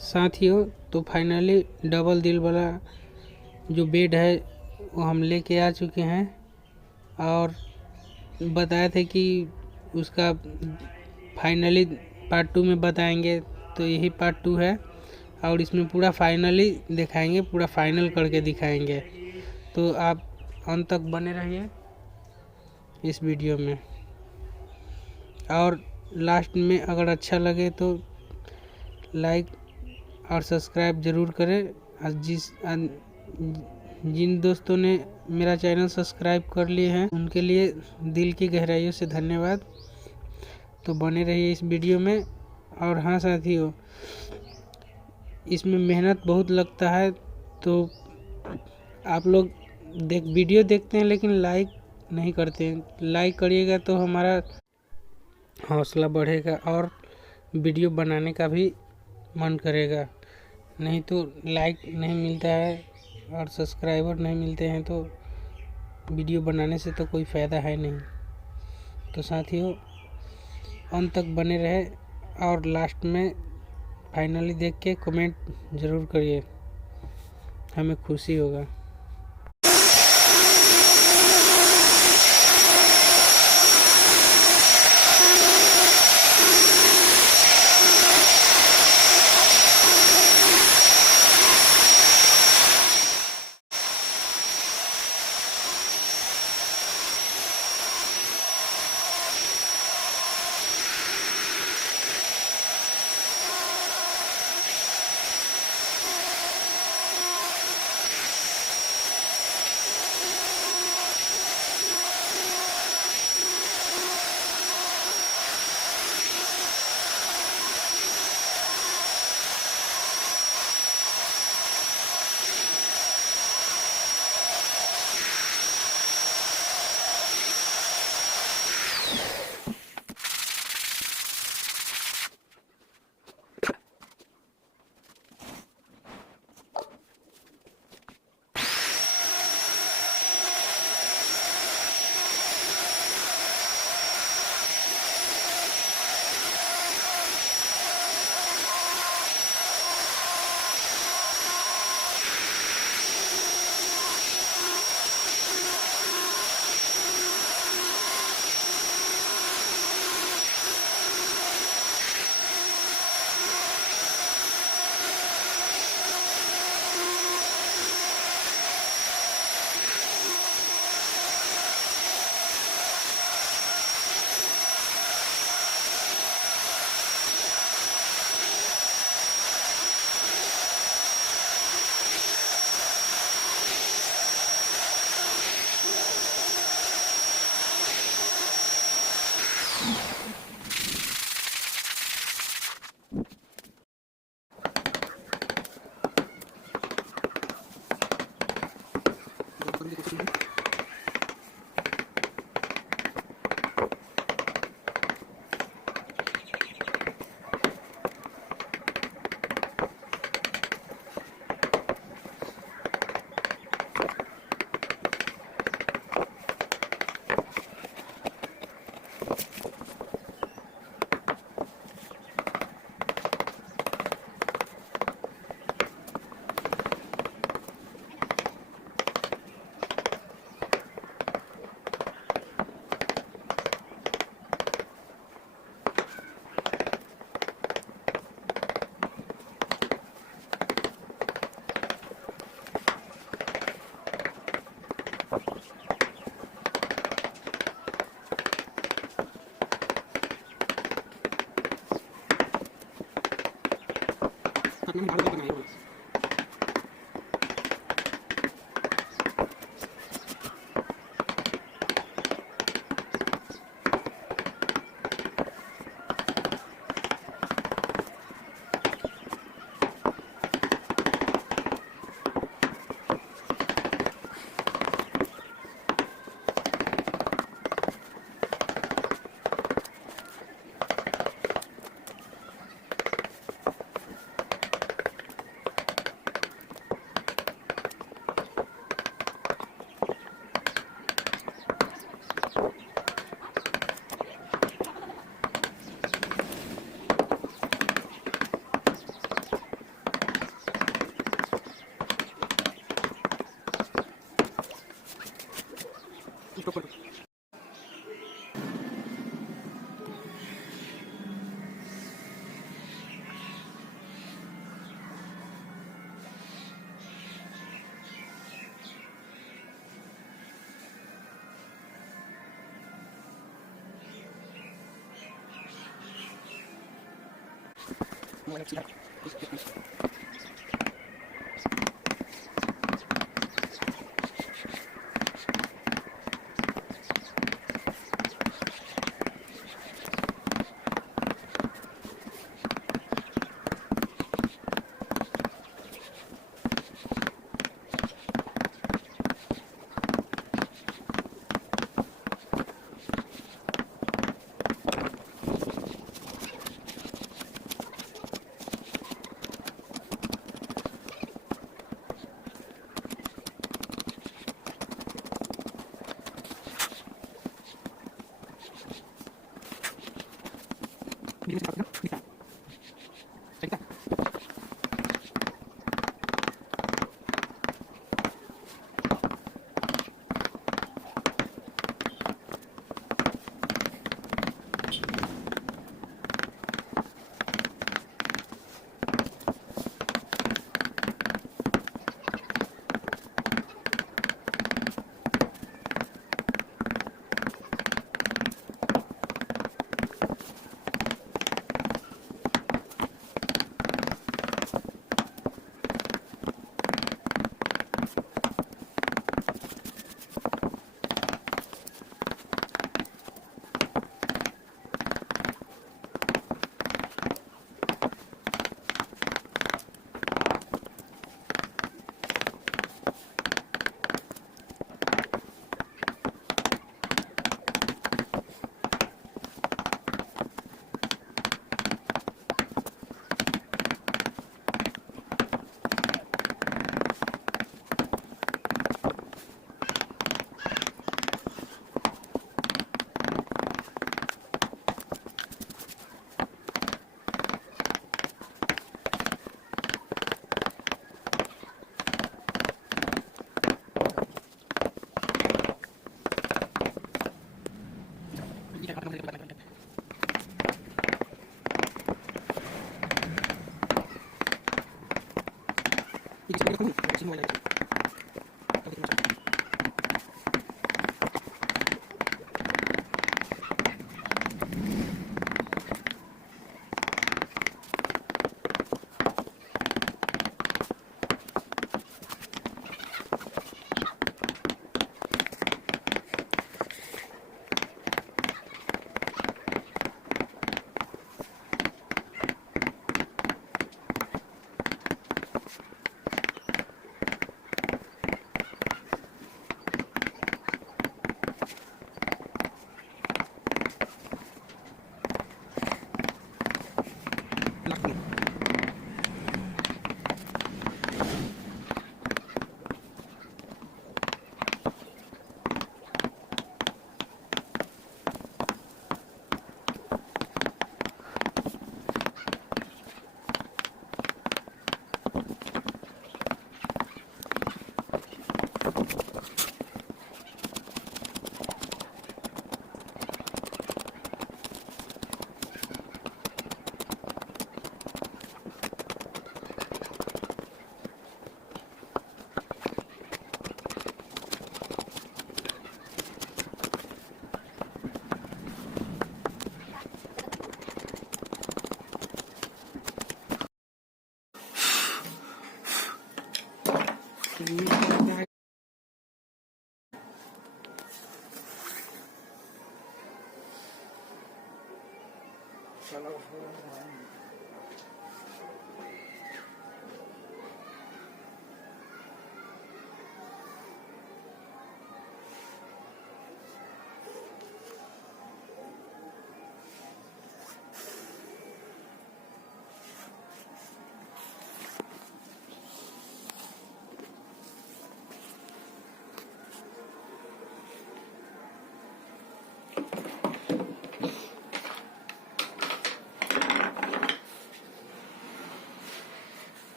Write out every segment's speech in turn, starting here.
साथियों, तो finally double दिल वाला जो बेड है वो हम लेके आ चुके हैं और बताए थे कि उसका फाइनली पार्ट 2 में बताएंगे। तो यही पार्ट 2 है और इसमें पूरा फाइनली दिखाएंगे, पूरा फाइनल करके दिखाएंगे। तो आप अंत तक बने रहिए इस वीडियो में और लास्ट में अगर अच्छा लगे तो लाइक और सब्सक्राइब ज़रूर करें। जिन दोस्तों ने मेरा चैनल सब्सक्राइब कर लिए हैं उनके लिए दिल की गहराइयों से धन्यवाद। तो बने रहिए इस वीडियो में। और हाँ साथियों, इसमें मेहनत बहुत लगता है, तो आप लोग वीडियो देखते हैं लेकिन लाइक नहीं करते हैं। लाइक करिएगा तो हमारा हौसला बढ़ेगा और वीडियो बनाने का भी मन करेगा। नहीं तो लाइक नहीं मिलता है और सब्सक्राइबर नहीं मिलते हैं तो वीडियो बनाने से तो कोई फ़ायदा है नहीं। तो साथियों, अंत तक बने रहे और लास्ट में फाइनली देख के कमेंट ज़रूर करिए, हमें खुशी होगा।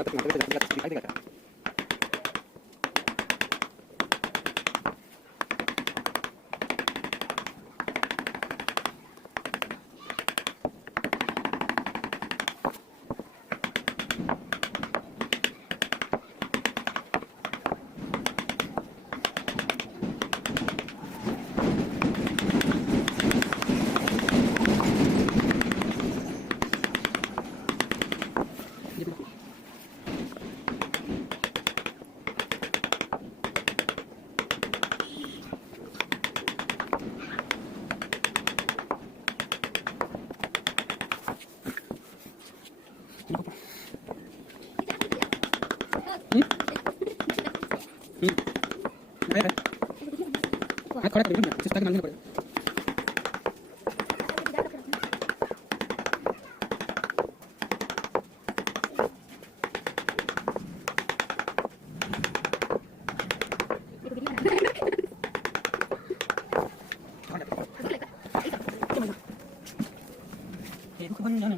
हाथ खड़ा करेंगे ना, इस तरह मालूम पड़ेगा। ये को बन जाने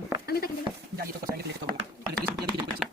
जाली तो कसाई के लिए तो अरे 30 रुपया की जरूरत है।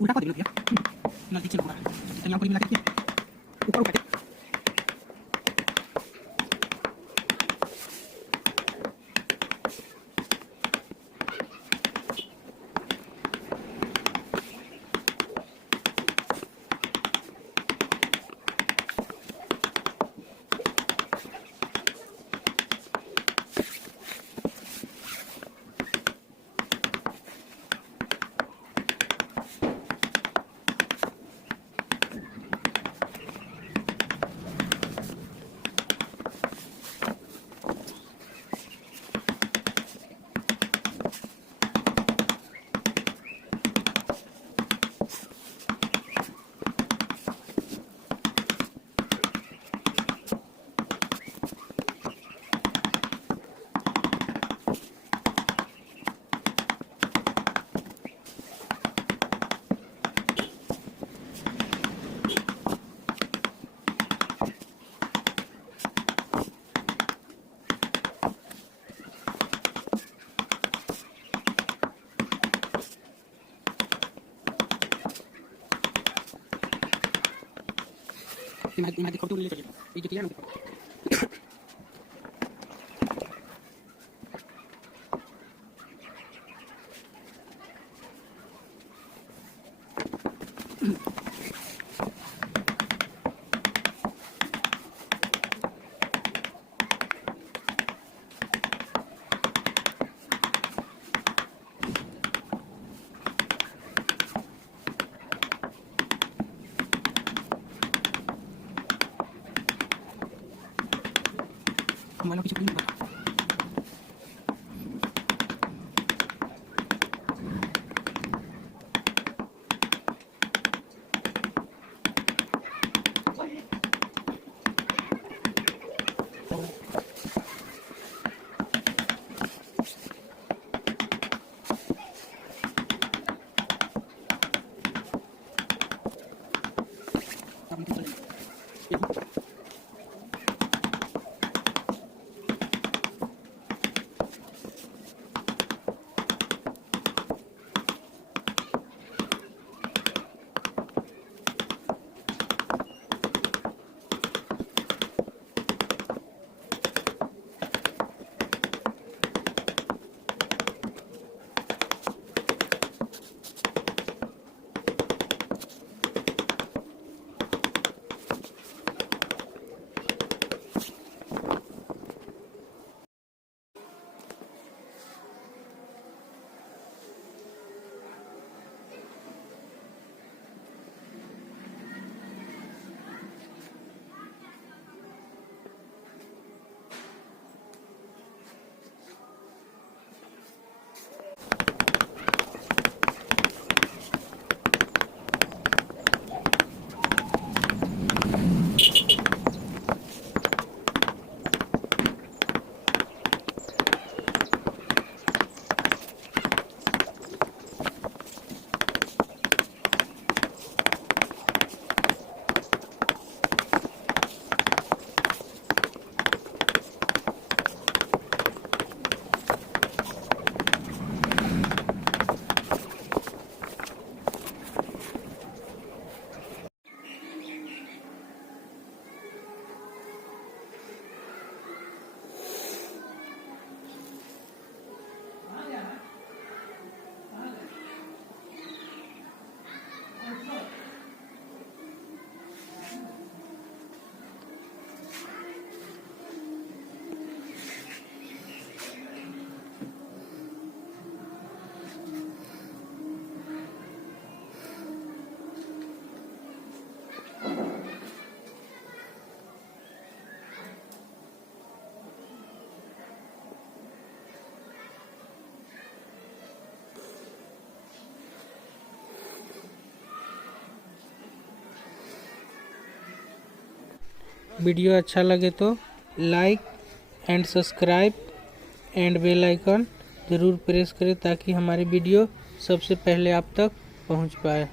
उल्टा कर दिया नजदीक से पूरा तनिया पूरी मिला के ऊपर उठा के इमारती फोटो ले चलिए ये जो किया ना हमारा पीछे कोई नहीं बता वीडियो अच्छा लगे तो like and subscribe and bell icon ज़रूर प्रेस करें ताकि हमारी वीडियो सबसे पहले आप तक पहुंच पाए।